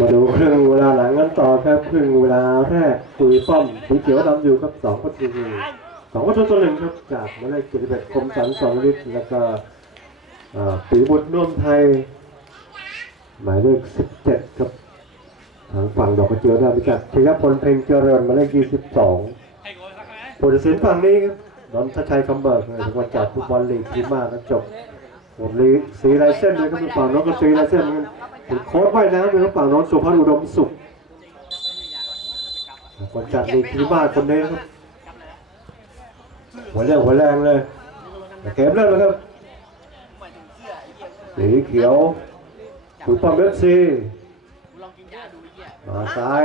มาดูครึ่งเวลาหลังกันต่อครับครึ่งเวลาแรกคุยป้อมสีเขียวดำอยู่ครับสองประตูสองประตูต่อหนึ่งครับจากหมายเลขเจ็ดสิบเอ็ดคมสันสอนฤทธิ์แล้วก็ปีบุตรน่วมไทย หมายเลขสิบเจ็ดครับทางฝั่งดอกกระเจียวด้มาจากชยพลเพ็งเจริญหมายเลขยี่สิบสองผู้ตัดสินฝั่งนี้ครับนนทชัยคำเบิกเลยรางวัลจากฟุตบอลลีกทีมานักจบหมดลีสีลายเส้นเลยครับฝั่งน้นก็สีลายเส้นเหมือนกัน ถึงโค้ดว่ายน้ำเลยครับฝั่งน้นสุภาพอุดมสุขคนจัดลีกทีมาคนนี้นะครับหัวแรงหัวแรงเลยเกมเริ่มแล้วครับสีเขียวถูกป้อมเอฟซีมาซ้าย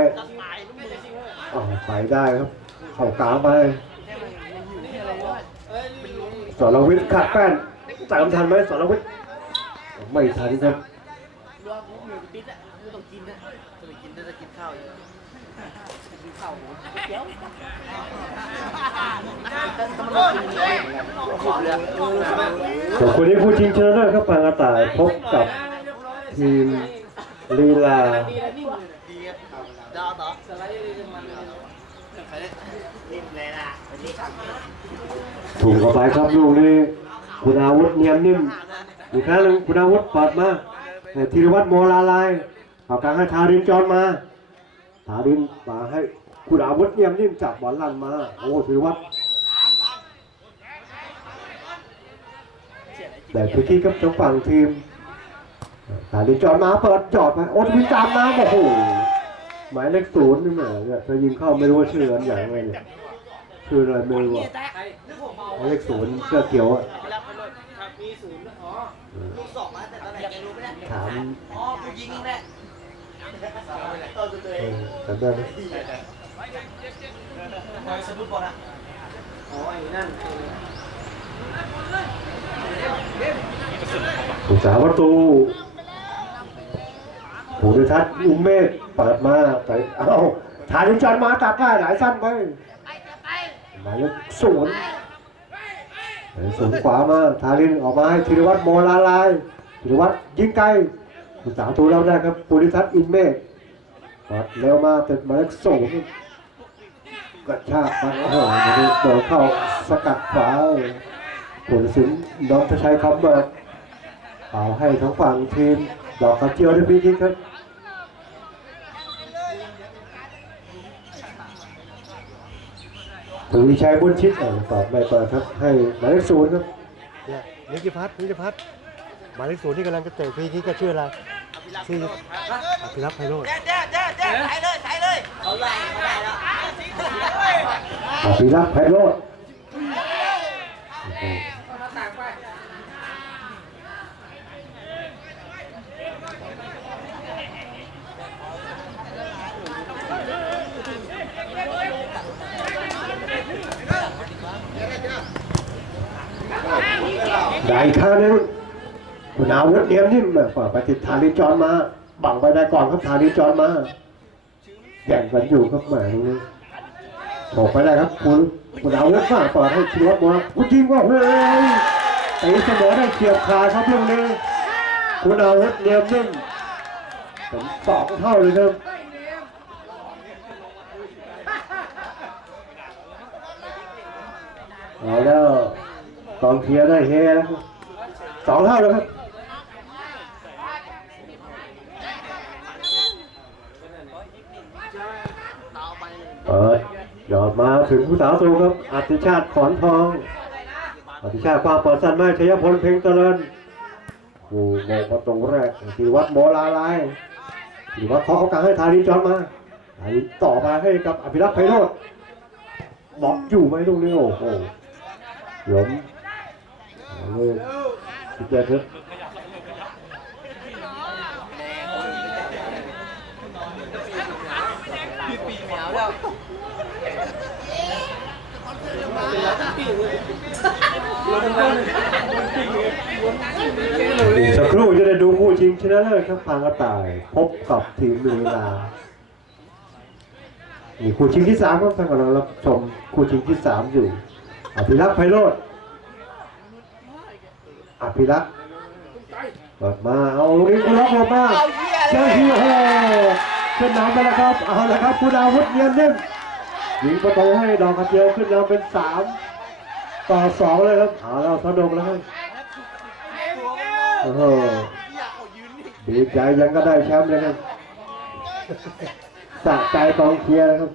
อ้าไปได้ครับ เข้ากลางไปสรวิทย์ขาดแป้นตามทันไหมสรวิทย์ไม่ทันครับ รวมหมูติดอะกูต้องกินนะต้องกินได้จะกินข้าวอยู่กินข้าวหมูเกี๊ยวต้องมากินเลยขอเรือส่วนคนนี้ผู้ชิงชนะเลิศครับปางกระต่ายพบกับทีมลีลาดีแล้วนิ่มเลยดีครับดาวต่อสไลด์เลยมันนิ่มเลยนะวันนี้ครับถูกเข้าไปครับลูกนี้คุณอาวุธเนียมนิ่มอีกครั้งหนึ่งคุณอาวุธเปัดมาแต่ ธีรวัตรโมลาลายเอากลางให้ทารินจรมาทารินมาให้คุณอาวุธเนียมนิ่มจับบอลลั่นมา โอ้ธีรวัตรแต่พิธีกับเจ้าฝั่งทีมทารินจรมาเปิดจอดไปโอ้วิจารณ์มาโอ้โหหมายเลขศูนย์นี่แหมเนี่ยถ้ายิงเข้าไม่รู้ว่าชื่ออะไรอย่างไรเนี่ยชื่ออะไรไม่รู้อะหมายเลขศูนย์เสื้อเขียวอะ มีศูนย์อ๋อลูกสองมาแต่ตอนไหนแกรู้ไหมเนี่ย ถามอ๋อกูยิงแหละเออตัวเอเองอจำได้ไหมบอยสมุทบอลอะอ๋อไอ้นั่นผู้สาวประตูผู้ดิทัศน์อุ้มเมฆเปิดมาไปเอ้าฐานนิจันมาตัดได้หลายสั้นไปหมายเลขศูนย์หมายเลขศูนย์ขวามาทารินออกมาให้ธีรวัตรโมลาลาย ธีรวัตรยิงไกลสาตัวเราได้ครับผู้ดิทัศน์อินเมฆปิดเร็วมาเป็นหมายเลขศูนย์กระชากไปโอ้โหโดนเข้าสกัดขวาผลสินน้องจะใช้คำเบิกเอาให้ทั้งฝั่งทีมดอกกระเจียวด้วยพี่คิกครับถึงวิชัยบุญชิดเออตอบไม่เปิดครับให้หมายเลขศูนย์ครับนิติพัฒน์นิติพัฒน์ หมายเลขศูนย์ที่กำลังจะเตะพีคิกก็ชื่ออะไรชื่ออภิรักษ์ไพโรจน์เจ๊เจ๊เจ๊ใส่เลยใส่เลยเอาไล่เอาไล่แล้วอภิรักษ์ไพโรจน์ได้อีกข้น คุณอาวุธเนียมนิ่มแบบไปติดฐานิจรมา บังไปได้ก่อนครับฐานิจรมาแย่งกันอยู่ครับหมายตรงนี้ถกไปได้ครับคุณคุณอาวุธมากเปิดให้ชีวัตมาคุณจริงว่าเฮ้ยตีเสมอได้เฉียบขาดครับตรงนี้คุณอาวุธเนียมนิ่มสองเท่าเลยครับเอาแล้วกองเชียร์ได้เฮแล้วครับสองเท่าแล้วครับ เปิดหยอด มาถึงผู้สาวตูครับอติชาติขอนทองอติชาติความเปิดสั้นไม่ชัยพลเพ่งเจริญผู้มงประตูแรกธีวัดโมลาลายธีวัดเคาเอากลางให้ทารินจอนมาทารินต่อมาให้กับอภิรักษ์ไพโรจน์บล็อกอยู่ไหมตรงนี้โอ้โหหลมเอเลยสิเจ็ดครับ ปีแมวแล้ว อีกสักครู่จะได้ดูคู่ชิงชนะเลิศครับพางกระต่าย พบกับทีมลีลานี่คู่ชิงที่สามครับท่านกำลังรับชมคู่ชิงที่สามอยู่อภิรักษ์ไพโรธอภิรักษ์เปิดมาเอาลิงกุล็อกลงมาเอาเหี้ยเจอทีโอโหขึ้นนำไปแล้วครับเอาละครับคุณอาวุธเนียนนิ่มยิงประตูให้ดอกกระเจียวขึ้นนำเป็นสาม ต่อสองเลยครับเอาแล้วสนุกแล้วครับโอ้โหอยากเอายืนนี่ดีใจยังก็ได้แชมป์เลยครับสะใจกองเชียร์นะครับ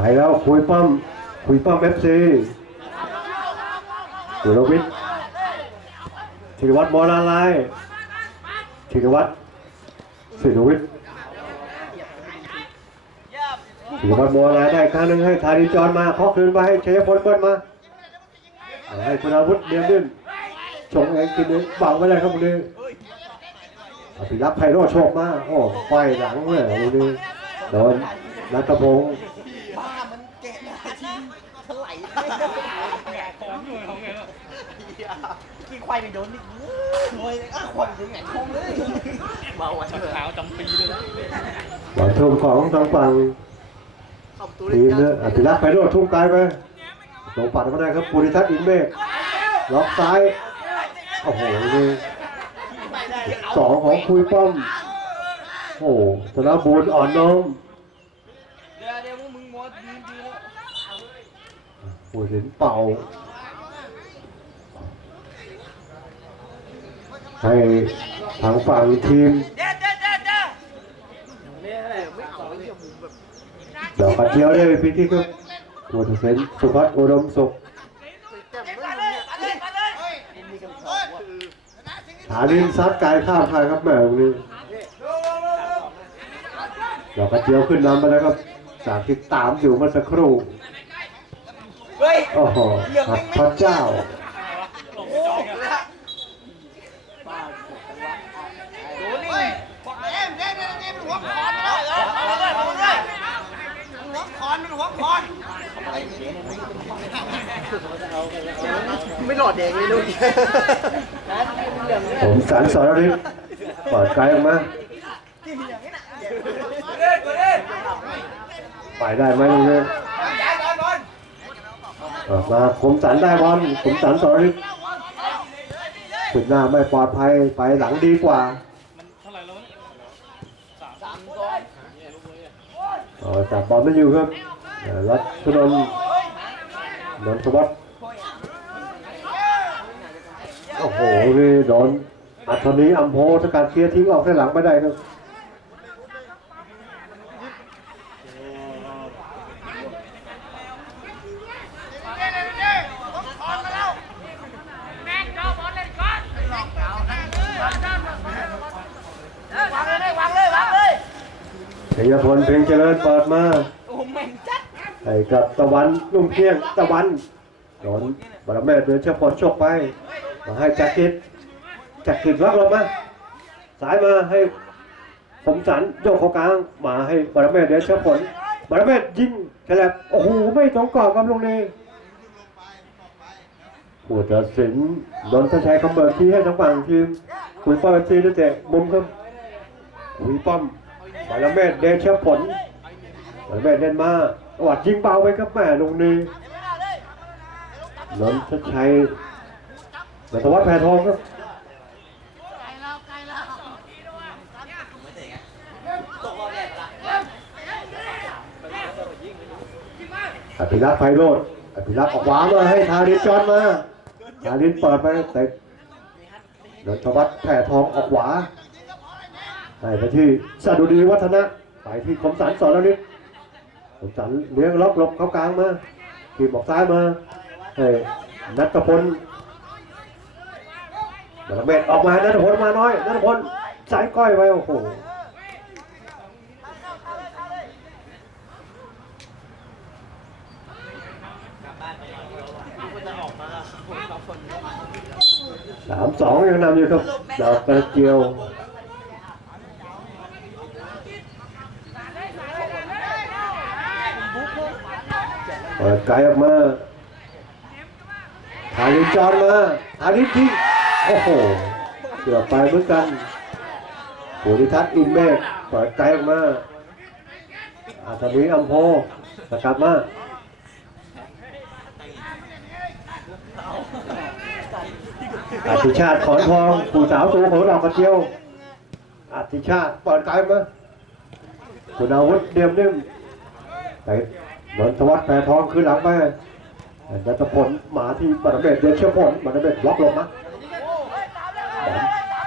ไปแล้วคุยป้อมคุยป้อมเอฟซีสุรวิทย์ธีรวัตรมอนาลาย ธีรวัตรศิรวิทย์ธีรวัตรมอนาลายได้อีกครั้งหนึ่งให้ธานิจรมาเคาะคืนมาให้ชัยพลเปิ้ลมาเอาให้คุณอาวุธเดียนดิ้นชงเองกินเองบังไม่ได้ครับคุณนี้อภิรักษ์ไพโรจน์โชคมาโอ้ไฟหลังเลยคุณนี้โดนนัทพงศ์บ้ามันแกะได้ที่ถลายแกะของอยู่ของไงกินควายไปโดนนี่ โวยอะควายถึงไหนคงเลยเบาอะเช้าจำปีเลยบอลทุ่มของทางฝั่งทีมเนี่ยอภิรักษ์ไพโรจน์ทุ่มไกลไปลงปัดมาได้ครับภูริทัศน์อินเมฆล็อกซ้าย โอ้โหนี่สองของคุยป้อม โอ้โหธนบูรอ่อนน้อมเดี๋ยวเดี๋ยวพวกมึงมอดยืนดีแล้วผู้สินเป่า ให้ทางฝั่งทีมเนี่ยไม่เอาไอ้เหี้ยมึงแบบดอกกระเจียวได้พิธีครับผู้ตัดสินสุพัฒน์อุดมสุขแจ่มเลยเนี่ยมันมีคำตอบว่าฐานินซัดกายข้ามใครครับแม่ตรงนี้ดอกกระเจียวขึ้นนำไปแล้วครับจากที่ตามอยู่เมื่อสักครู่เฮ้ยโอ้โหพระเจ้า โอ้โหโดนนี่เอ็มเอ็มเอ็มเอ็มหัวคอนแล้วหัวคอนหัวคอนมันหัวคอน ไม่หลอดแดงเลยลูกผมสันสอนฤทธิ์เปิดไกลออกมาไปได้ไหมตรงนี้ออกมาผมสันได้บอลผมสันสอนฤทธิ์สุดหน้าไม่ปลอดภัยไปหลังดีกว่าสามก้อนอ๋อจับบอลไม่อยู่ครับรัชนนท์ นนทวัฒน์โอ้โหนี่โดนอัศนีอัมโพสกัดเคลียร์ทิ้งออกด้านหลังไม่ได้ครับวางเลยวางเลยวางเลยชัยพลเพ็งเจริญเปิดมา โอ้แม่งจัด ให้กับตะวันลุ่มเพียงตะวันโดนบารมศเดินเชฟพลชกไป มาให้จักริดจักริดรับลงมาสายมาให้ผมสันโยกเข้ากลางมาให้บารมศเดินเชฟพลบารมศยิงแฉลบโอ้โหไม่ตรงกรอบกับลงนี้ผู้ตัดสินโดนทชัยคำเบิกที่ให้ทั้งฝั่งทีมคุยป้อมทีด้วยเตะมุมครับคุยป้อมบารเมศเดชผลบอลแม่เล่นมา อวัดยิงเบาไปครับแม่ลงนี้นนทชัยนัทวัฒน์แพทองครับอภิรักษ์ไพโรธอภิรักษ์ออกขวามาให้ทารินจอนมาทารินเปิดไปเตะนนทวัฒน์แพทองออกขวาให้ไปที่สะดุดีวัฒนะไปที่คมสันสอนนิด ผมสันเลี้ยงล็อกหลบเข้ากลางมาทีมบอกซ้ายมาเฮ้ยนัทพลบาลเมศออกมานัทพลมาน้อยนัทพลสายก้อยไว้โอ้โหสามสองยังนำอยู่ครับดาวกระเจียว กายออกมาถ่ายจอนมาฐานิจริงโอ้โหเกือบไปเหมือนกันโหนิทัศน์อินเมฆเปิดไกลออกมาอาตมีอัมโพสกัดมาอาติชาติขอนทองผู้สาวสูงโหดอกกระเจียวอาติชาติเปิดไกลมาคุณอาวุธเดียมนิ่มไป นนทวัฒน์แพรทองคืนหลังไปนัทพลหมาที่บัตรเบศเดียนเชี่ยวผลบัตรเบศล็อกลงมา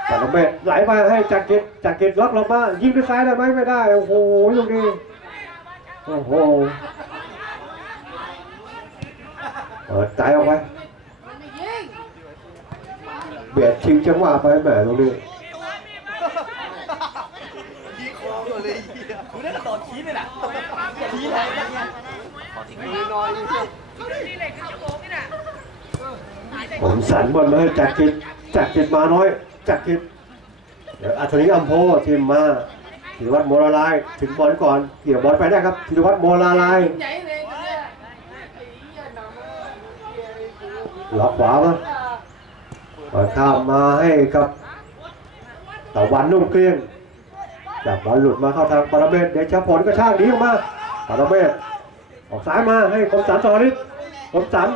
บัตรเบศไหลมาให้จักริดจักริดล็อกลงมายิงด้วยซ้ายได้ไหมไม่ได้ โอ้โหลูกนี้โอ้โหเปิดใจออกไปเบียดชิงจังหวะไปแหมตรงนี้ขี้คอเลยเหี้ยกูได้กระโดดขี้เลยน่ะ ขี้อะไรเนี่ยวผมสันบอลมาให้จักริดจักริดมาน้อยจักริดเดี๋ยวอัธนิอัมโพทีมมาธีรวัตรโมลาลายถึงบอลก่อนเกี่ยวบอลไปได้ครับธีรวัตรโมลาลายล็อกขวามาเปิดข้ามมาให้กับตะวันนุ่มเกลี้ยงจากบอลหลุดมาเข้าทางปรเมศเดชผลก็ช่างดีออกมาปรเมศ ออกซ้ายมาให้คมสันสอริศคมสัน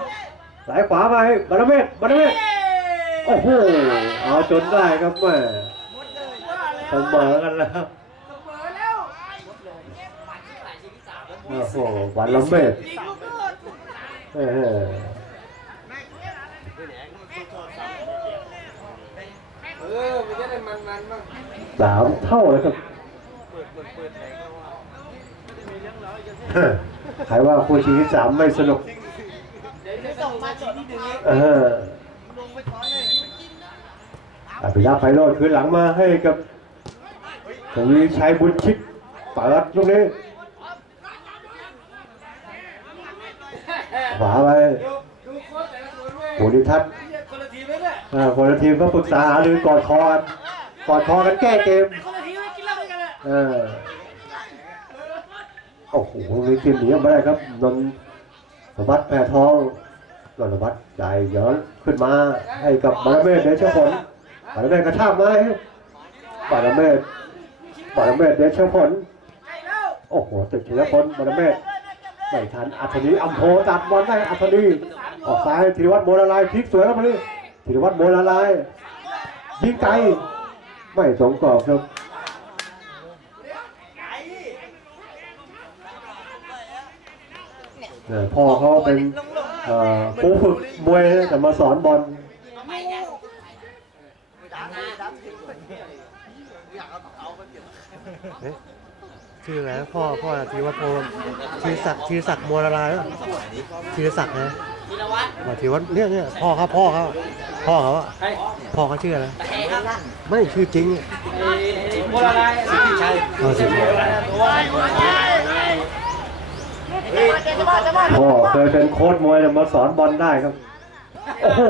สายขวามาให้ปรเมศปรเมศโอ้โหเอาจนได้ครับแม่เสมอกันแล้วโอ้โหวันละเม็ดเออเออมันจะได้มันมันๆบ้างสามเท่าเลยครับ ใครว่าคู่ชีวิตสามไม่สนุกไม่ส่งมาจดที่ดึงเอออภิรักษ์ไพโรจน์คืนหลังมาให้กับทวีชัยบุญชิตเปิดลูกนี้ขวาไปดูดูโค้ชแต่ละคนเว้ยภูริทัศน์เหี้ยคนละทีมเลยเนี่ยอ่าคนละทีมก็ปรึกษาหารือกอดคอกันกอดคอกันแก้เกมคนละทีมเลยกินเหล้าด้วยกันเลยเออ โอ้โหมีทีมหนีออกมาได้ครับนนท์สมบัติแพรทองนนทวัฒน์ใจายย้อนขึ้นมาให้กับบารเมศเดชผลบารเมศกระชากมาให้บารเมศบารเมศเดชผลโอ้โหติดเฉลพลบารเมศไม่ทันอัธนีอัมโพตัดบอลได้อัธนีออกซ้ายธีรวัตรโมลาลายพลิกสวยแล้วมาดิธีรวัตรโมลาลายยิงไกลไม่สมกรอบครับ เอ่อพ่อเขาเป็นเอ่อครูฝึกมวยนะแต่มาสอนบอลชื่ออะไรนะพ่อพ่อธีรวัฒน์โพธีรศักดิ์ธีรศักดิ์โมลารายป่ะธีรศักดิ์นะว่าธีรวัฒน์เนี่ยเนี่ยพ่อเขาพ่อเขาพ่อเขาอะพ่อเขาชื่ออะไรไม่ชื่อจริงอะ โมลาลายสิทธิชัย เออสิ พ่อเคยเป็นโค้ชมวยแต่มาสอนบอลได้ครับ โอ้โห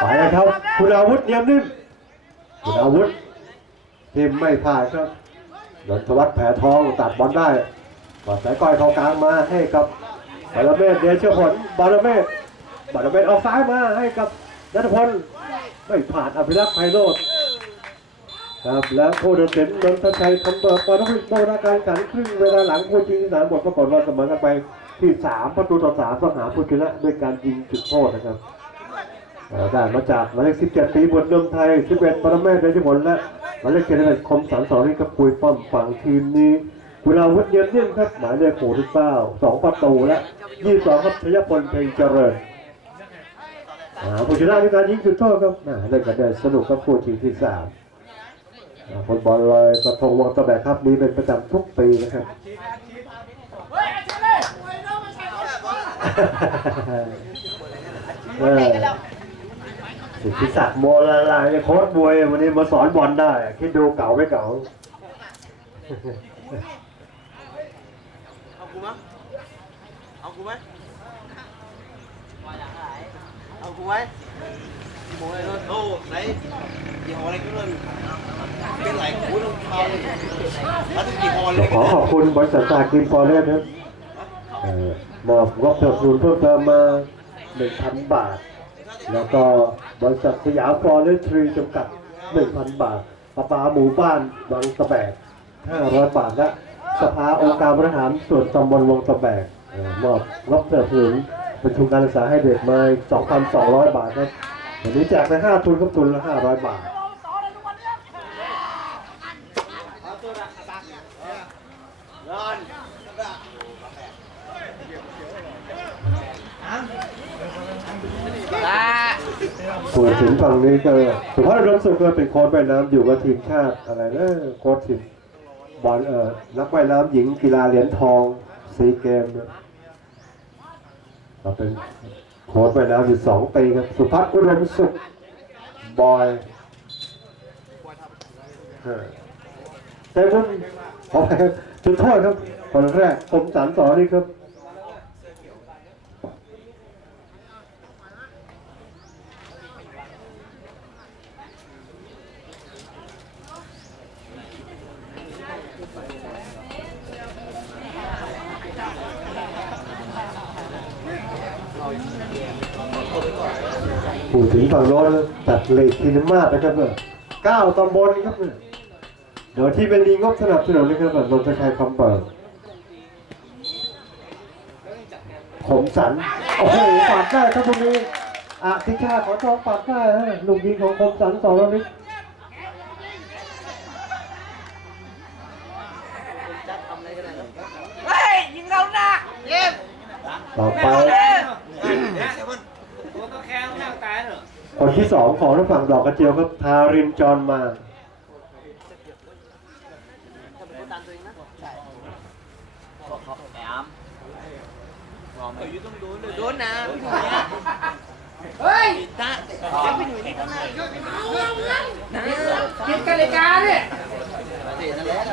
ไปเลยครับ คุณอาวุธเนียมนิ่มคุณอาวุธทีมไม่พลาดครับนนทวัฒน์แผลทองตัดบอลได้กอดสายก้อยเข้ากลางมาให้กับบาลเมศเดชผลบาลเมศบาลเมศเอาซ้ายมาให้กับนัทพลไม่ผ่านอภิรักษ์ไพโรธ ครับและผู้ตัดสินนนทชัยคำเบิกปอนพิโมนาการขันครึ่งเวลาหลังคู่จริงที่สามบทปรากฏว่าเสมอกันไปที่สามประตูต่อสามต้องหาผู้ชนะด้วยการยิงจุดโทษนะครับได้มาจากหมายเลข17ปีบทเดิมไทย11ปรเมศเดชผลและหมายเลข71คมสันสอนี่กับปุยป้อมฝั่งทีมนี้กุลาวุฒิเดียนนิ่มครับหมายเลข69 2ประตูและ22ครับชยพลเพ็งเจริญอ่าผู้ชนะในการยิงจุดโทษครับอ่าเล่นกันได้สนุกครับคู่ชิงที่3อ่า ฟุตบอลลอยกระทงวังตะแบกครับนี้เป็นประจำทุกปีนะครับเออสิทธิศักดิ์โมลาลายเนี่ยโค้ชมวยวันนี้มาสอนบอลได้คิดดูเก่าไม่เก่าเอากูมั้งเอากูไหมเอากูไหมกี่ โมงเลยโอ้ไหนกี่หออะไรก็เลยเป็นหลกูต้องเอาเลยถ้าถึงกี่หอเลยขอขอบคุณบริษัทสากินฟอร์เรสครับมอบงบสนับสนุนเพิ่มเติมมา1,000 บาท แล้วก็บริษัทสยามฟอร์เรสทรีจำกัด 1,000 บาทปลาปลาหมู่บ้านบางตะแบก500 บาทและสภาองค์การบริหารส่วนตำบลวงตะแบกมอบงบสนับสนุนเป็นทุนการศึกษาให้เด็กมา2,200 บาทครับ วันนี้แจกไป5ทุนครับทุนละ500บาทส่วนถึงฝั่งนี้ก็สุภาพรมสุขก็เป็นโค้ชว่ายน้ำอยู่กับทีมชาติอะไรนะโค้ชทีมบอลเอ่อนักว่ายน้ำหญิงกีฬาเหรียญทองซีเกมเราเป็น โค้ดไปแล้วอยู่สองปีครับ สุพัฒน์อุดมสุข บอยเออเต้นขอไปครับจุดโทษครับคนแรกผมสันสอนนี่ครับ ฝั่งโน้นตัดเลททีนมากนะครับเนี่ยเก้าตำบลครับเนี่ยเดี๋ยวที่เป็นดีงบสนับสนุนนะครับแบบนนทชัยคำเปิดขมสัน โอ้โหปัดได้ครับตรงนี้อาทิชาติขอทองปัดได้ฮะลูกยิงของคมสันสองนิดเฮ้ยยิงเราหนักเย็บต่อไป ตัวต้องแข็งแข็งตายเหรอ คนที่สองของทางฝั่งดอกกระเจียวครับทารินจรมาโดนนะเฮ้ยตาเจ็บไปหน่อยนิดนะกินกาลิกาเนี่ย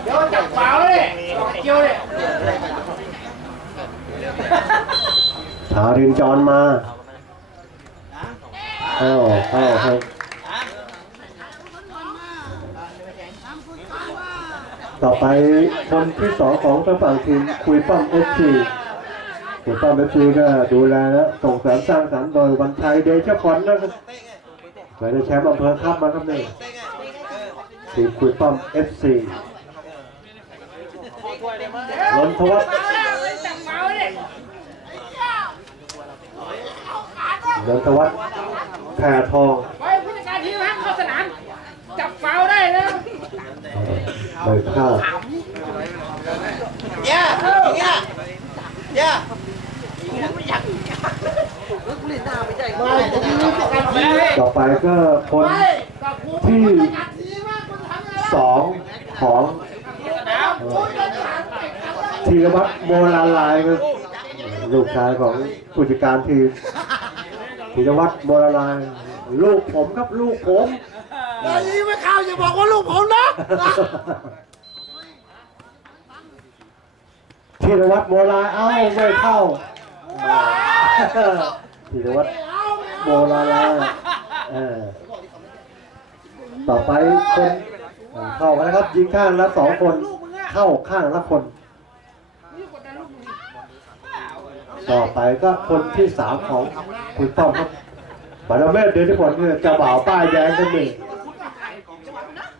เดี๋ยวจับเปล่าเลยดอกเกียวเนี่ยทารินจรมา ข้าข้าครับต่อไปคนที่สองของทางฝั่งทีมคุยป้อมเอฟซีคุยป้อมเอฟซีก็ดูแลและส่งเสริมสร้างสรรค์โดยวันชัยเดชพลนะครับเคยได้แชมป์อำเภอครับมาครับนี่ทีมคุยป้อมเอฟซีนนทวัฒน์จับเปล่าเลยนนทวัฒน์ แพรทองไปผู้จัดการทีมฮะเข้าสนาม จับเปล่าได้นะใบข้าวเย่เย่เย่ไม่อยากกูเล่นหน้าไม่ได้ไม่ต่อไปก็คนที่สองของธีรวัตรโมลาลายครับลูกชายของผู้จัดการทีม ธีรวัตรโมลาลายลูกผมครับลูกผมตอนนี้ไม่เข้าอย่าบอกว่าลูกผมนะ ธีรวัตรโมลาเอ้าไม่เข้าธีรวัตรโมลาลายเออต่อไปคนเข้ากันนะครับยิงข้างละสองคน เข้าข้างละคน ต่อไปก็คนที่สามของคุณป้อมครับบาราเมศเดชผลเนี่ยจะบ่าวป้ายแดงกันหนึ่ง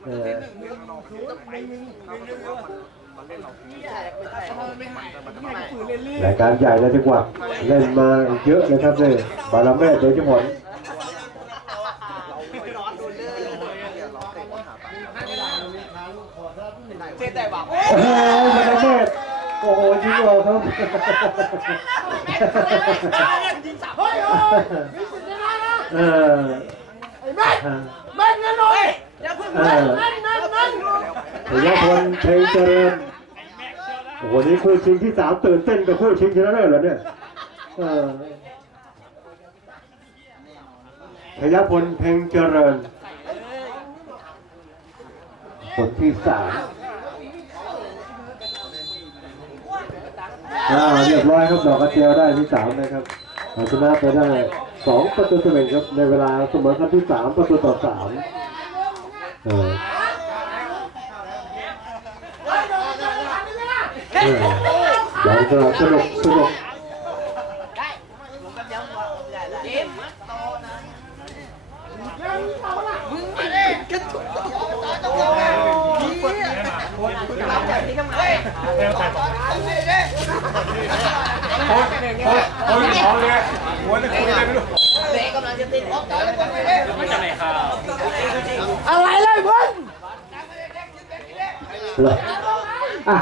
เออรายการใหญ่ในจังหวัดเล่นมาเยอะเลยครับเนี่ยบาราเมศเดชผลเจ็บได้บ้างโอ้โหบาราเมศ โอ้โหยิงเราครับยิงสามเฮ้ยเออแม่แม่เงินหน่อยอย่าเพิ่งเอแม่อแม่แม่แม่พยาพลเพลงเจริญโอ้โหนี่คู่ชิงที่สามตื่นเต้นกับคู่ชิงชนะเลิศเหรอเนี่ยเออพยาพลเพลงเจริญคนที่สาม อ่าเรียบร้อยครับดอกกระเจียวได้ที่สามนะครับเอาชนะไปได้สองประตูต่อหนึ่งครับในเวลาเสมอครั้งที่สามประตูต่อสามเออเออเดี๋ยวจะสนุกสนุก จิ้มมึง ไม่ได้กระตุกโอ้ยนี่ทำไงเด็กกำลังจะติดออกจอเลยคนไม่ได้อะไรเลยเพื่อนเหรออะ